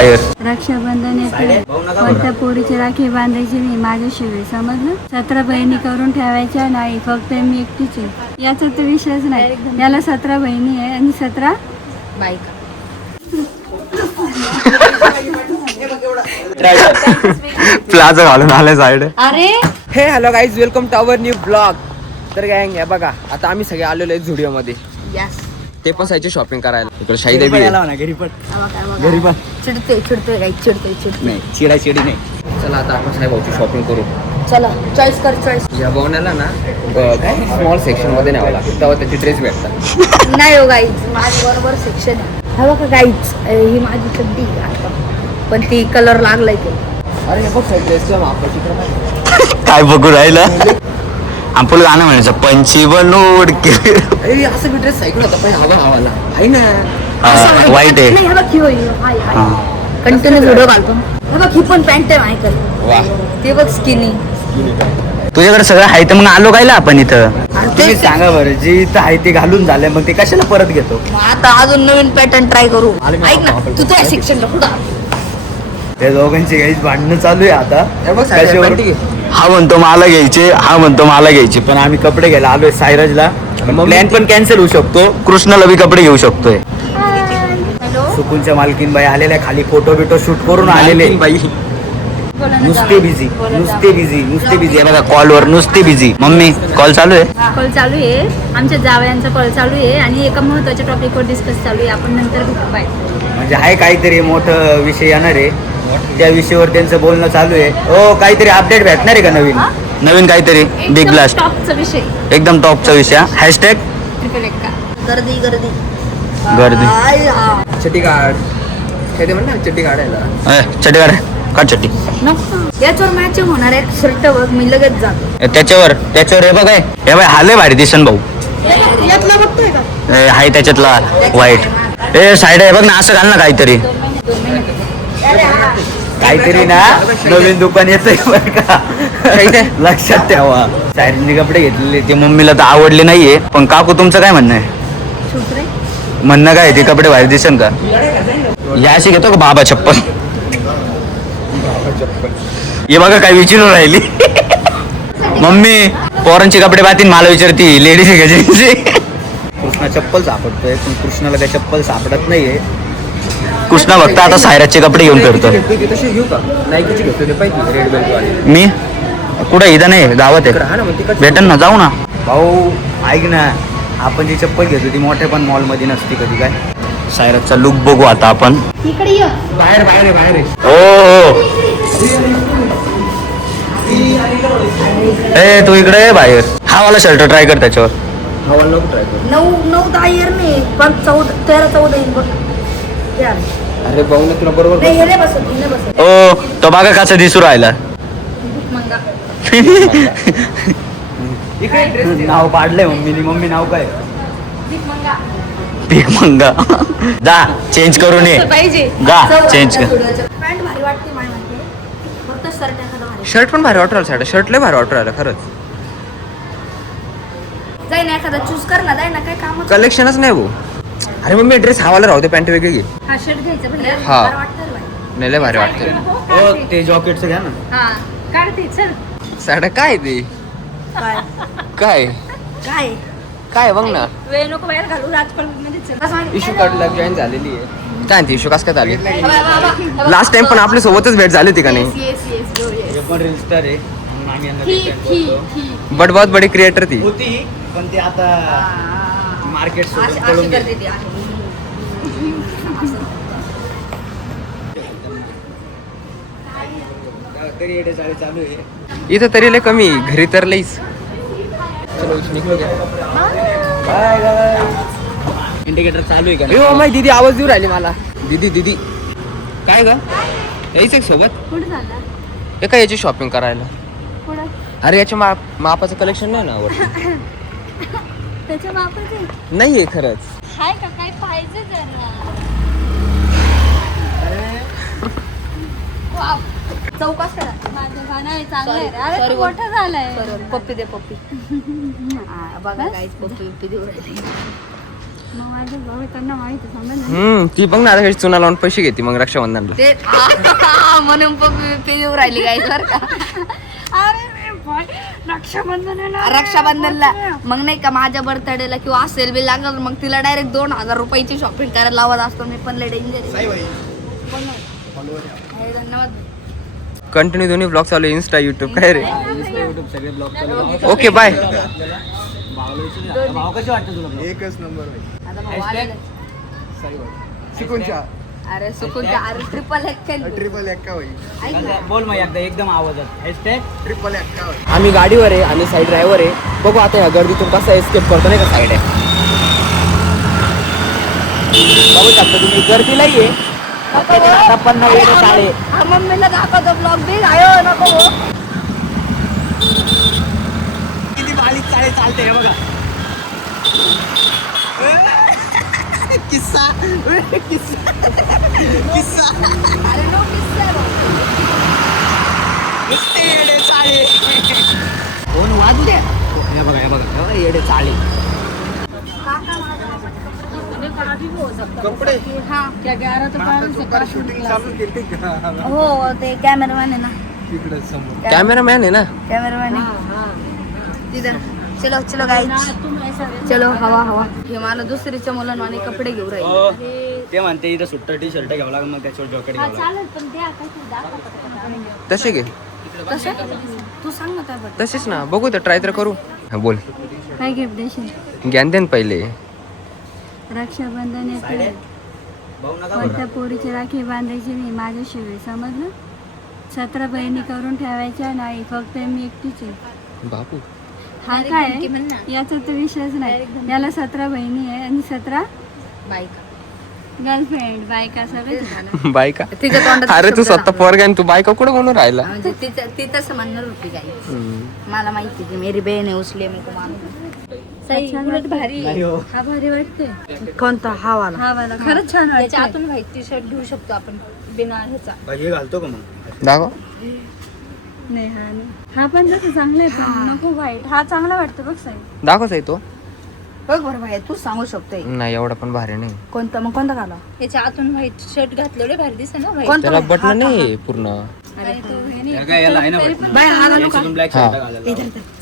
बाहेर. रक्षाबंधन येते कोणत्या पोरीची राखी बांधायची नाही माझ्याशिवाय, समजलं. 17 बहिणी करून ठेवायच्या नाही, फक्त मी एकटीच आहे. याचा तर विषयच नाही. याला 17 बहिणी आहे आणि 17 बायका. प्लाझा घालून आलाय साईड. अरे hey hello guys, welcome to our new blog. तर गँग हे बघा, आता आम्ही सगळे आलेलो आहे झुडिओ मध्ये. ते पण सायची शॉपिंग करायला. इकडे शाही देवी घरी पण चिडतोय नाही, चिडी नाही. चला आता आपण साईबाऊची शॉपिंग करू. चला चॉईस कर चॉईस. या बोवण्याला ना काय स्मॉल सेक्शन मध्ये न्यावं लागतं, तेव्हा त्याचे ड्रेस भेटतात. नाही हो गाईज, माझ्या बरोबर सेक्शन आहे. हा बघा गाईज, ही माझी चड्डी आता, पण ती कलर लागलाय ते. अरे हे बघ ड्रेसच्या मापाची काय बघू राहिला. आपण गाणं म्हणायचं पंची बनोड के. असं मी ड्रेस सायकल होता पण हवा हवाला आहे ना. वाईट आहे. नाही, हा बघ, ही होय, हाय हाय कंटिन्यू व्हिडिओ घालतो. हा बघ, ही पण पॅन्ट आहे मायकल. वा, ते बघ स्किनी. तुझ्याकडे सगळं आहे तर मग आलो काय आपण इथं. तुम्ही सांगा बरं, जे इथं आहे ते घालून झालंय, मग ते कशाला परत घेतो. आता अजून नवीन पॅटर्न ट्राय करू. ऐक ना, तू त्या सेक्शनला पुढं. त्या दोघांची काही भांडणं चालू आहे आता. हा म्हणतो मला घ्यायचे, हा म्हणतो मला घ्यायचे, पण आम्ही कपडे घ्यायला आलोय सायराजला. प्लॅन पण कॅन्सल होऊ शकतो. कृष्णाला बी कपडे घेऊ शकतोय. सुकुलच्या मालकीन बाई आलेल्या, खाली फोटो बिटो शूट करून आलेले. बाई नुसते बिझी आहे बघा, कॉलवर नुसते बिझी. मम्मी कॉल चालू आहे. कॉल चालू आहे, आमच्या जावयांचा कॉल चालू आहे आणि एका महत्वाच्या टॉपिकवर डिस्कस चालू आहे. आपण नंतर भेटू. बाय. म्हणजे आहे काहीतरी मोठं विषय येणार आहे, त्या विषयावर त्यांचं बोलणं चालू आहे. हो, काहीतरी अपडेट भेटणार आहे का नवीन काहीतरी बिग ब्लास्ट, टॉपचा विषय, एकदम टॉपचा विषय. हॅशटॅग गर्दी चट्टी काढ, ते म्हणणार चट्टी काढायला. चड्डी काढ चड्डी. याच्यावर मॅचिंग होणार आहे शर्ट बघ, मी लगेच जातो. त्याच्यावर हे बघ, हे बाय हाले भारी दिसन भाऊ. यातला बघतोय का? हाय त्याच्यातला वाईट. साईड आहे बघ ना, असं घाल ना काहीतरी. काहीतरी ना नवीन दुकान येतंय बरं का, लक्षात ठेवा. सायरीने कपडे घेतलेले, ते मम्मीला तर आवडले नाहीये. पण काकू तुमचं काय म्हणणं आहे? म्हणणं काय, ते कपडे भारी दिसन का? याशी घेतो का बाबा चप्पल? हे बघा काय विचारून राहिली मम्मी. पोरांचे कपडे पाहतील, मला विचारती लेडीज आहे का जेंट्सचे. कृष्णा चप्पल सापडतोय, पण कृष्णाला काही चप्पल सापडत नाहीये. कृष्णा फक्त आता सायराजचे कपडे घेऊन फिरतो. घेऊ का? नाईकीची घेतो ते पाहिजे रेड बेल्ट. मी कुठं इथं नाही, गावात आहे. भेटन ना, जाऊ ना. भाऊ ऐक ना, आपण जी चप्पल घेतो ती मोठ्या पण मॉल मध्ये नसते कधी. काय सायराजचा लुक बघू आता आपण. इकडे ये. बाहेर हो. ए तू इकडे आहे बाहेर. हा वाला शर्ट ट्राय कर त्याच्यावर. हवाला नको ट्राय कर. 9-10 इयर नाही, पण 13-14 येईल बघ. अरे भाऊ तुला बरोबर नाही, हे नाही बसत, हे नाही बसत. ओ तो बघा कसा दिसू राहिला. नाव पाडलंय मम्मी नाव काय? भीक मंगा. जा चेंज करून ये. जा चेंज कर. पॅन्ट भारी वाटते माझ्या म्हणते, फक्त शर्ट एखादा भारी. शर्ट पण भारी वाटू राहिला, शर्ट लय भारी वाटू राहिला खरंच. जाई ना एखादा चूज कर ना, जाई ना, काय काम. कलेक्शनच नाही भाऊ. अरे मम्मी ड्रेस हवाला राहू दे, पॅन्ट वेगळी घे. हा शर्ट घ्यायचा भैया, हा. भारी वाटतं रे बाई. नाही लय भारी वाटतं. हो ते जॉकेटचं घ्या ना. हा काढते, चल. साडा काय ते काय काय काय बघ ना. वेळ नको बाहेर घालू, राजपालमध्ये चल. इशू कार्डला जॉईन झालेली आहे. काय ती इशू कसं काय झाली? लास्ट टाइम पण आपल्या सोबतच भेट झाली होती का नाही? हे पण रील स्टार आहे. आम्ही यांना represent करतो. बट बहुत बडी क्रिएटर ती होती, पण ते आता मार्केट सोडून पळून गेली. तरी येडे चाळे चालू आहे इथं तरी लय कमी, घरी तर लईच. चलो निघलो. इंडिकेटर चालू आहे का? हो माय दीदी आवाज देऊ राहिली मला. दीदी काय ग, यायचं एक सोबत? कुठे झाला? एका याची शॉपिंग करायला. कुठं? अरे याच्या मापाचं कलेक्शन नाही ना आवडतं. त्याच्या बापाचे नाहीये खरंच. हाय का, काय पाहिजे जरा. चौकास करा. माझं गाणं आहे चांगलं आहे. अरे तू मोठा झालाय. पप्पी दे, पप्पी. बघा गाईस, पप्पी देऊ राहिली. मग माझे भाऊ आहे, त्यांना माहिती आहे, समजलं. ती बघ ना आता चुना लावून पैसे घेते मग रक्षाबंधनला. ते म्हणून पे येऊ राहिली काय बरं का. अरे बाय, रक्षाबंधन आहे ना. रक्षाबंधनला मग नाही का माझ्या बर्थडेला किंवा असेल बी लागल मग तिला डायरेक्ट 2000 रुपयाची शॉपिंग करायला लावत असतो मी पण लय डेंजर. धन्यवाद. कंटिन्यू दोन्ही ब्लॉग चालू आहे, इंस्टा युट्यूब काय रे. युट्यूब सगळे ब्लॉग चालू. Okay bye. भाव कशी वाटतं तुला? एकच नंबर आता भाऊ आलेला. चिकूनच्या अरे सुकूनच्या अरे ट्रिपल ट्रिपल एक्का होई ऐक ना. बोल मग एकदा एकदम आवाजात. हॅशटॅग ट्रिपल एक्का होई. आम्ही गाडीवर आहे आणि साईड ड्रायव्हर आहे. बघू आता ह्या गर्दीतून कसा एस्केप करतो नाही का. साईड आहे बघू शकता तुम्ही गर्दीलाही आहे. आता पण नवीन चाळे. हा मम्मीला दाखवतो ब्लॉग बी आयो नको हो. किती बारीक चाळे चालते हे बघा. किस्सा किस्सा किस्सा अरे नो किस्सा आहे भाऊ. नुसते येडे चाळे. फोन वाजू द्या. हे बघा हे बघा हे बघा, येडे चाळे. कपडे हा दुपार शूटिंग चालू केली का? हो ते कॅमेरामॅन आहे ना. तिकडे समोर कॅमेरामॅन आहे ना. कॅमेरामॅन आहे तिथं. चलो चलो गाईज चलो हवा हवा. हे मला दुसरीच्या मुलांना आणि कपडे घेऊ राहिले. ते म्हणते इथं सुट्टा टी शर्ट घ्यावं लागेल मग त्याच्यावर जॉकेट घ्यावं लागेल. चालेल, पण द्या काहीतरी दाखवा. तसे घे. तसं तू सांग ना काय बरं. तसेच ना बघू तर ट्राय तर करू. हा बोल. काय गिफ्ट देशील? ज्ञान दे ना पहिले. रक्षाबंधन येते, भाऊ नका पण त्या पोरीची राखी बांधायची नाही माझ्याशिवाय, समजलं. 17 बहिणी करून ठेवायच्या नाही, फक्त मी एकटीच आहे. बापू हा काय याचा तर विषयच नाही. याला 17 बहिणी आहे आणि 17 गर्लफ्रेंड बायका सगळं. बायका. तिच्या तोंडात अरे तू शब्द स्वतः पोरगा आणि तू बायका कुठं म्हणून राहिला. म्हणजे ती तसं म्हणणार होती काही. मला माहिती की मेरी बहीण आहे उसले मी तुम्हाला. उलट भारी नाही हो. हा भारी वाटते. कोणता हा वाला. हा वाला खरंच छान वाटते. आतून व्हाईट टी शर्ट घेऊ शकतो आपण बिना ह्याचा. हे घालतो का मग? दाखव. नाही हा नाही, हा पण जसं चांगला आहे पण नको व्हाईट. हा चांगला वाटतो बघ साई. दाखवच आहे तो. बघ बरं भाई तू सांगू शकतोय नाही एवढा पण भारी नाही. कोणता. मग कोणता घाला. याच्या आतून व्हाईट शर्ट घातलेलं भारी दिसत ना. कोणता त्याला बटन नाही पूर्ण. याला काय याला आहे ना बटन. बाय हा घालू का. याच्यातून ब्लॅक हा. शर्ट घालायला.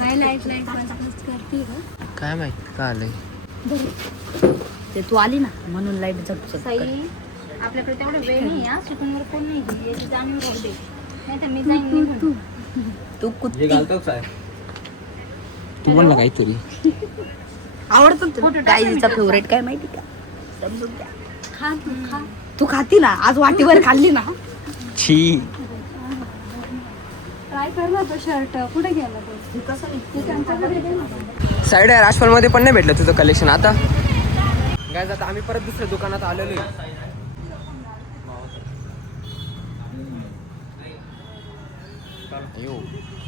नाही लाईट लाईट करते का. काय माहिती का आलंय. ते तू आली ना म्हणून लाईट झटझट साई आपल्याकडे तेवढं वेळ नाही या सुकूनवर कोण नाही याची जाणून राहू दे, नाही तर मी जाईन निघून. तू हे कुत्ती घालतो काय? तू म्हणला काहीतरी. आवडतो तुला गाईचा फेवरेट काय माहिती का. समजून द्या. खा तू खा. तू खाती ना आज वाटीवर खाल्ली ना. छी. ट्राय कर ना तो शर्ट कुठे गेला तो. कसं ते त्यांच्याकडे दे ना. साईड आहे राजपाल मध्ये पण नाही भेटलं तुझं कलेक्शन. आता काय जातं आम्ही परत दुसऱ्या दुकानात आलेलो आहे.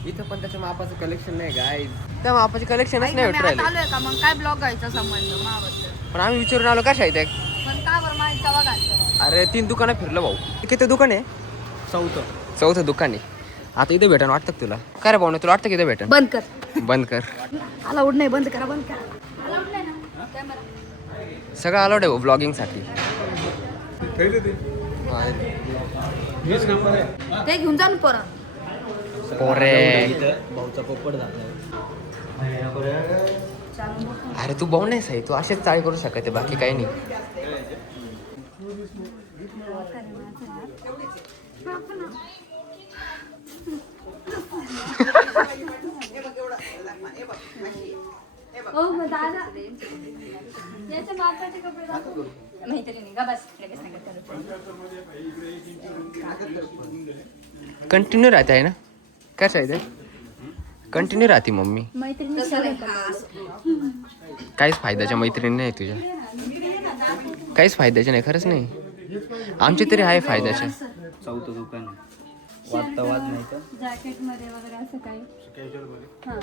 इथं पण त्याच्या मापाचं कलेक्शन नाही काय. त्या मापाचे कलेक्शनच नाही भेटत राहिले. चालू का मग काय ब्लॉग घ्यायचा संबंध मावत पण आम्ही विचारून आलो का शायद. पण का बरं माझी तवा घालतो. अरे 3 दुकानं फिरलं भाऊ. किती दुकान आहे. चौथं दुकान आहे. आता इथे भेटन वाटतं का तुला. काय रे भाऊ तुला वाटतं की इथे भेटन. बंद कर. बंद कर. अलाउड नाही. बंद करा. बंद करा. अलाउड नाही ना कॅमेरा. सगळं अलाउड आहे ब्लॉगिंग साठी. ते घेऊन जा ना परत. पोरे भाऊचा पोपट झाला. अरे तू भाऊ नाही साई. तू असेच चाळी करू शकते बाकी काही नाही. हो मग दादा याच्या बापाचे कपडे दाखव. मैत्रिणी का बस लगेच सांगत कंटिन्यू राहते आहे ना. काय शायद कंटिन्यू राहते मम्मी. मैत्रिणी काहीच फायद्याच्या मैत्रिणी नाही तुझ्या. काहीच फायद्याच्या नाही खरंच नाही. आमची तरी आहे फायद्याच्या. चौथं दुकान वाजता वाज नाही का. जॅकेट मध्ये वगैरे असं काही. हा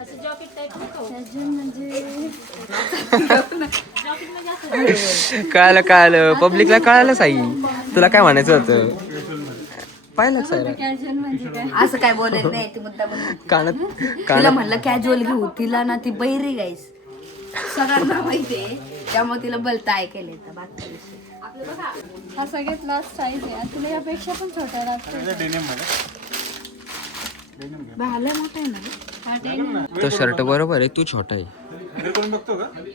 असं जॉकेट टाईप नको. म्हणजे कळालं पब्लिकला कळालं साई. तुला काय म्हणायचं होतं. पाहिलं सायरा कॅज्युअल म्हणजे काय? असं काय बोलेल नाही ती मुद्दा बोल. कानात तिला कानात म्हणलं कॅज्युअल घेऊ, तिला ना ती बैरी गाईस सगळ्यांना माहितीये, त्यामुळे तिला बोलता ऐकायला येतं. बाकी विषय. हा सगळ्यात लास्ट साईज आहे. तुला यापेक्षा पण छोटा लागतो. भाला मोठा आहे ना रे. तो शर्ट बरोबर आहे, तू छोटा आहे.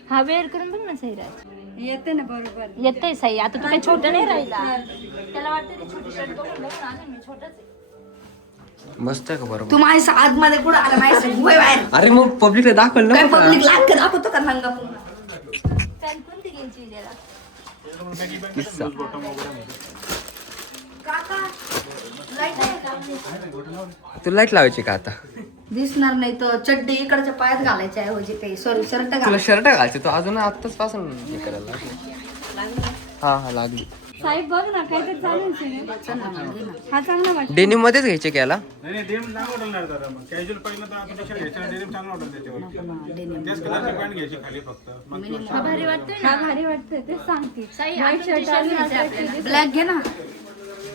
हा वेअर करून बघ ना सैराज. येते ना बरोबर. येतंय साई, आता तू काही छोटा नाही राहिला. त्याला वाटतं ते छोटी शर्ट बघून बघ ना, मी छोटाच आहे. मस्त आहे का बरोबर? तू माझ्या आतमध्ये कुठं आला माहिती वय बाहेर अरे मग पब्लिकला दाखवलं काय ना पब्लिक लाख दाखवतो का नंगा पूर्ण. कोणती घ्यायची त्याला? किस्सा. काका लाईट आहे का? तू लाईट लावायची का आता? दिसणार नाही तर चड्डी इकडच्या पायात घालायच्या ऐवजी काही सॉरी शर्ट तुला घालायचं. शर्ट घालायचं, तू अजून आत्ताच पासून हे करायला लागली. हा लागली. साहेब बघ ना काहीतरी चालेल सिनेमा. हा चांगला वाटतो. डेनिम मध्येच घ्यायचे का याला? नाही डेनिम चांगला वाटणार दादा. मग कॅज्युअल पाहिलं तर आपण टी-शर्ट घ्यायचं, डेनिम चांगला वाटणार त्याच्यावर. त्याच कलरची पॅन्ट घ्यायची खाली फक्त. हा भारी वाटतंय तेच सांगते. व्हाईट शर्ट आणि ब्लॅक घे ना.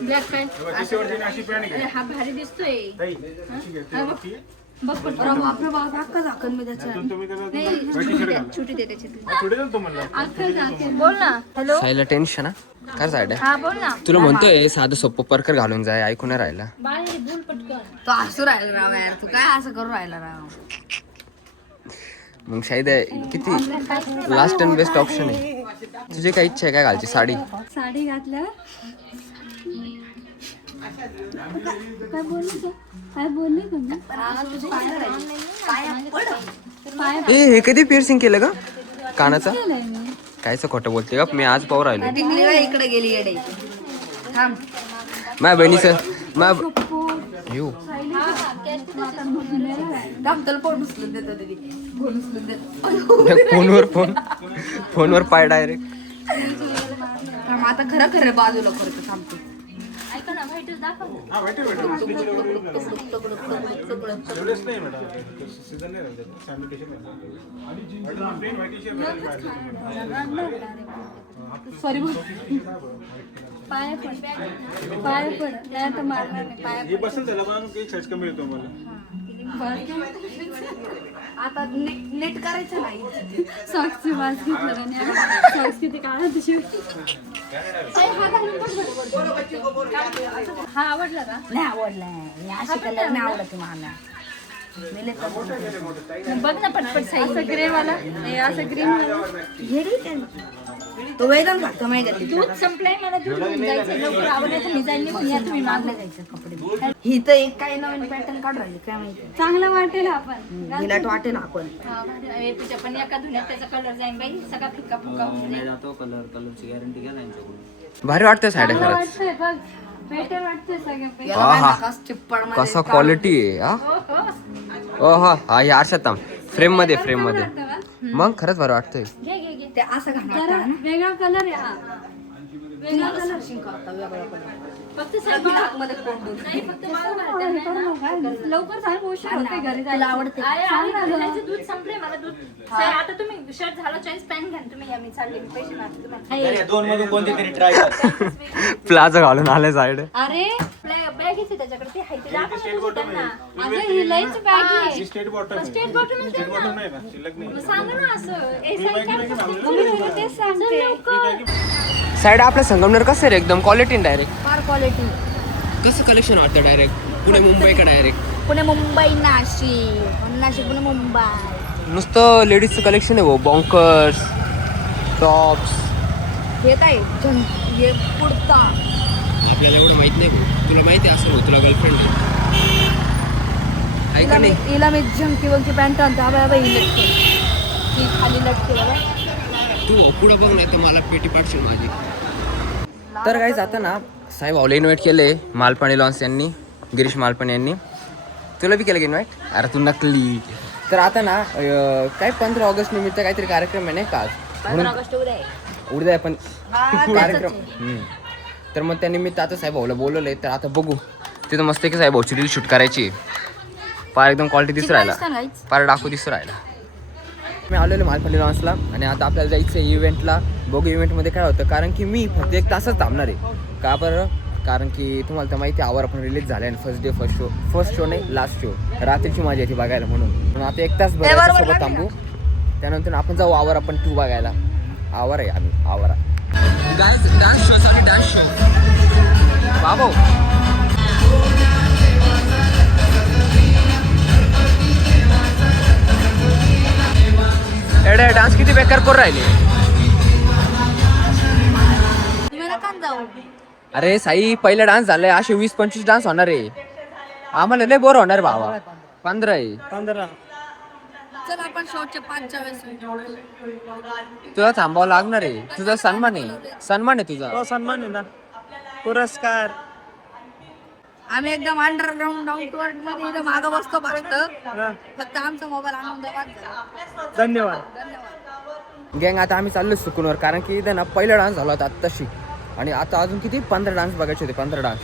ब्लॅक काय? टी-शर्टची अशी पॅन्ट घ्या. हा भारी दिसतोय. ताई, अशी घ्यायची. बघ पण बापरे बाप अक्का झाकण मी त्याच्या. तुम्ही त्याला टी-शर्ट घाला. छोटी दे त्याच्यात. छोटे तो म्हणला. अख्खं जाते. बोल ना. हॅलो. साईला टेन्शन हा काय साईड आहे? हा बोल ना. तुला म्हणतोय साधं सोपं परकर घालून जाय, ऐकून नाही राहिला. बाहेर बोल पटकन. तो हसू राहिला राव यार, तू काय असं करू राहिला राव. मग शायद किती लास्ट अँड बेस्ट ऑप्शन आहे. तुझी काय इच्छा आहे काय घालची? साडी? साडी घातल्यावर काय बोलली का? काय बोलली का मी? पाय ए हे कधी पिअर्सिंग केलं का कानाचा? केलंय मी. कायचं खोटं बोलते का? मी आज पाहू राहिलो. टिकली बाई इकडे गेली येडे. थांब. माझ्या बहिणीचं येऊ थांब तुला फोन उचलून देतो तरी. फोन उचलून देतो. फोनवर पाय डायरेक्ट. थांब आता खरं खरं बाजूला करतो. थांबतो. ऐका ना व्हाईटच दाखव. हा वाईट आहे मॅडम. एवढेच नाही मॅडम. सीझन नाही राहत. सॅम्पल टी-शर्ट आहे. प्लेन व्हाईट टी-शर्ट सॉरी पाय पड नाही तर मारणार नाही. पाय हे बसेल त्याला पण काही खर्च कमी येतो मला. आता नीट करायचं नाही. सॉक्सची वास घेतलं आणि सॉक्स किती काळा तशी. हा आवडला का? नाही आवडलाय. मी अशी कलर नाही आवडत मला. मी लय कलर. बघ ना पटपट साईज. असं ग्रे वाला असं ग्रीन वाला. येडी काय? तो वेदन लागतो माहिती आहे. दूध संपलंय मला दूध घेऊन जायचं लवकर आवडलं तर मी जाईल निघून या तुम्ही मागणं जायचं कपडे. ही तर एक काही नवीन पॅटर्न काढून राहिली काय माहिती. चांगलं वाटेल आपण. हिला वाटेल आपण. तुझ्या पण एका धुण्यात त्याचा कलर जाईल बाई सगळा फिक्का फुक्का होऊन जाईल. कलरची गॅरंटी घ्या यांच्याकडून. भारी वाटतं साड्या चांगलं खरंच. वाटतंय बघ. बेटर वाटतंय सगळ्या याला काय नकास चिप्पड मध्ये कसा क्वालिटी आहे हा. ओ हा हा हे आरशात फ्रेम मध्ये मग खरंच बरं वाटतंय. घे घे घे. ते असं घालणार जरा वेगळा कलर आहे हा. वेगळा कलर फक्त साहेब मध्ये कोंडून. नाही फक्त लवकर सांग उशीर होते घरी तुला जायला. आवडते. दुधाचं दूध संपलंय मला दूध. साहेब, आता तुम्ही शर्ट झाला चॉईस पॅन्ट घ्या तुम्ही. या मी चालले मी पैसे मारते तुम्हाला. दोन मधून कोणती तरी ट्राय कर. प्लाझो घालून आले साईड. अरे बॅग आहे त्याच्याकडे ते हाय ते दाखव त्यांना. अगं ही लईच बॅग आहे. स्टेट बॉटम आहे. स्टेट बॉटल स्टेट बॉटम नाही ना. शिल्लक नाही. सांगा ना असं. ए साईड काय तेच सांगते. साईड आपल्या संगमनेर कसं रे एकदम क्वालिटी डायरेक्ट. फार क्वालिटी. कसं कलेक्शन वाटतं डायरेक्ट पुणे मुंबई का डायरेक्ट? पुणे मुंबई नाशिक पुणे मुंबई. नुसतं लेडीजचं कलेक्शन आहे. Bonkers tops. हे काय हे कुर्ता. आपल्याला एवढं माहित नाही भाऊ. तुला माहिती आहे असं तुला गर्लफ्रेंड आहे का नाही? हिला मी झंकी वंकी पॅन्ट आणतो. हा बाबा ही लटके. ही खाली लटके बाबा. तू पुढं बघ नाही तर मला पेटी पाडशील माझी. तर काही जातं ना साहेब ऑल इन्व्हाइट केले मालपाणी लॉन्स यांनी, गिरीश मालपाणी यांनी. तुला बी केलं की इन्व्हाइट? अरे तू नकली. तर आता ना काय 15 ऑगस्ट निमित्त काहीतरी कार्यक्रम आहे नाही का आज? 15 ऑगस्ट उद्या आहे. उद्या आहे पण कार्यक्रम. तर मग त्या निमित्त आता साहेब भाऊला बोलवलंय. तर आता बघू तिथं मस्त की साहेब भाऊची रील शूट करायची. पार एकदम क्वालिटी दिसू राहिला, पार डाकू दिसू राहिला. मी आलेलो मालपाणी लॉन्सला आणि आता आपल्याला जायचं आहे इव्हेंटला. बघू इव्हेंटमध्ये काय होतं, कारण की मी फक्त 1 तासच थांबणार आहे. का बरं? कारण की तुम्हाला तर माहिती आवर आपण रिलीज झालं आहे फर्स्ट डे फर्स्ट शो नाही लास्ट शो रात्रीची मजा येते बघायला म्हणून आता 1 तास सोबत थांबू त्यानंतर आपण जाऊ आवर आपण 2 बघायला आवर आहे आम्ही our dance show sorry dance show बाबो एवढे डान्स किती बेकार करून राहिले तुम्ही नका जाऊ अरे साई पहिला डान्स झालाय असे 20-25 डान्स होणार आहे आम्हाला लय बोर होणार भावा 15 आहे चल आपण शेवटच्या 5च्या वेळेस तुला थांबावं लागणार आहे तुझा सन्मान आहे तुझा सन्मान आहे ना पुरस्कार आम्ही एकदम अंडरग्राऊंड डाऊन मध्ये इथं मागं बसतो फक्त आमचा मोबाईल आणून द्या धन्यवाद गँग आता आम्ही चाललो सुकूनवर कारण की इथं ना पहिला डान्स झाला होता आत्ताशी आणि आता अजून किती 15 डान्स बघायचे होते 15 डान्स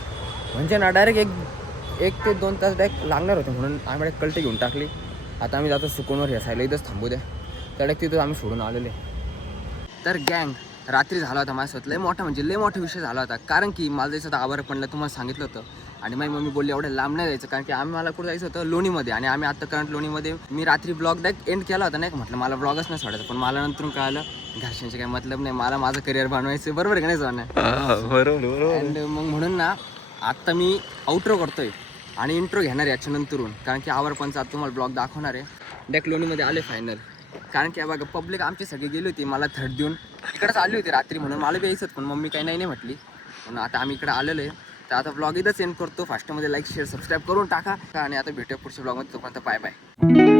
म्हणजे ना डायरेक्ट 1 ते 2 तास डायरेक्ट लागणार होते म्हणून आम्ही डायरेक्ट कल्टी घेऊन टाकली आता आम्ही जातो सुकूनवर यासायला इथंच थांबू द्या डायरेक्ट तिथं आम्ही सोडून आलेले तर गँग रात्री झाला होता माझ्यासोबत लय मोठा विषय झाला होता कारण की मला जायचं होतं आवर पडलं तुम्हाला सांगितलं होतं आणि माझी मम्मी बोलली एवढं लांब नाही जायचं कारण की मला कुठं जायचं होतं लोणीमध्ये आणि आम्ही आता करंट लोणीमध्ये मी रात्री ब्लॉग डायरेक्ट एंड केला होता नाही म्हटलं मला ब्लॉगच नाही सोडायचं पण मला नंतर कळालं घरच्यांचे काही मतलब नाही मला माझं करिअर बनवायचं बरोबर का नाही सोडणार बरोबर अँड मग म्हणून ना आत्ता मी आउट्रो करतोय आणि इंट्रो घेणार आहे याच्यानंतरून कारण की आवर पण तुम्हाला ब्लॉग दाखवणार आहे डायरेक्ट लोणीमध्ये आले फायनल कारण की बघा पब्लिक आमची सगळी गेली होती मला थर्ड देऊन इकडेच आली होती रात्री म्हणून मला बी यायचं पण मम्मी काही नाही म्हटली म्हणून आता आम्ही इकडे आलेलो आहे तर आता ब्लॉग इथंच एंड करतो फास्टमध्ये लाईक शेअर सबस्क्राईब करून टाका आणि आता भेटूया पुढच्या ब्लॉगमध्ये तोपर्यंत बाय बाय